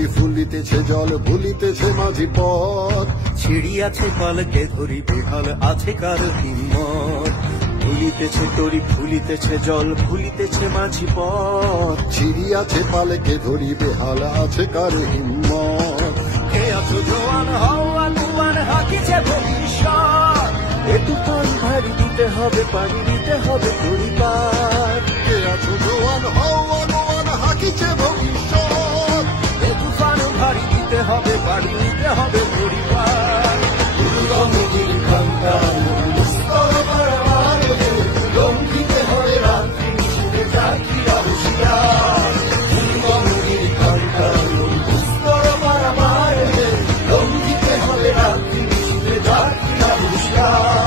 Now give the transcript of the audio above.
তরি ফুলিতেছে জল ভুলিতেছে মাঝি পথ ছিড়িয়াছে পালকে ধরি বেহাল আছে কার হিম্মত ভুলিতেছে তরি ফুলিতেছে জল ভুলিতেছে মাঝি পথ ছিড়িয়াছে পালকে ধরি বেহাল আছে কার হিম্মত কে আছো জোয়ান হওয়া দুয়ান হাকিছে ভবিষ্যৎ এ তুফান ভারী দিতে হবে পানি দিতে হবে পরিবার কে আছো জোয়ান হওয়া নোয়ান হাকিছে ভবিষ্যৎ এ তুফান ভারী দিতে হবে পানি দিতে হবে পরিবার দুর্গমগিরি কান্তার দুস্তর পারাবারে লঙ্ঘিতে হবে রাত্রি নিষেধে জাকিরা হুঁশিয়ার দুর্গমগিরি কান্তার দুস্তর পারাবারে লঙ্ঘিতে হবে রাত্রি নিষেধে জাকিরা হুঁশিয়ার